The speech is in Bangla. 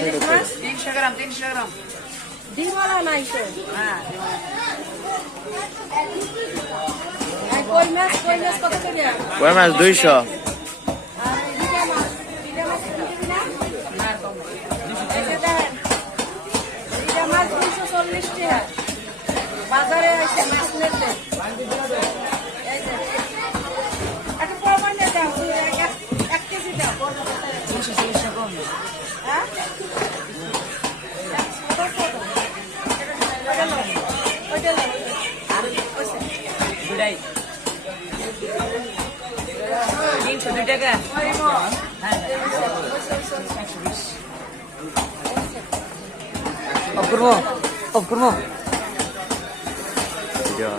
300 গ্রাম 300 গ্রাম ডিমওয়ালা নাই তো। হ্যাঁ আর কই মাছ কত করে? কই মাছ 200। আর রিটা মাছ কিনবি না? না কম এই যে দেখেন, রিটা মাছ 240 টাকা। বাজারে এসে মাছ নিতে। এই যে একটু কমানে দাও, 1 কেজি দাও। 340 টাকা কম হ্যাঁ? ওইটা নাও। আর দুটাই 302 টাকা হ্যাঁ অফ করবো ভিডিও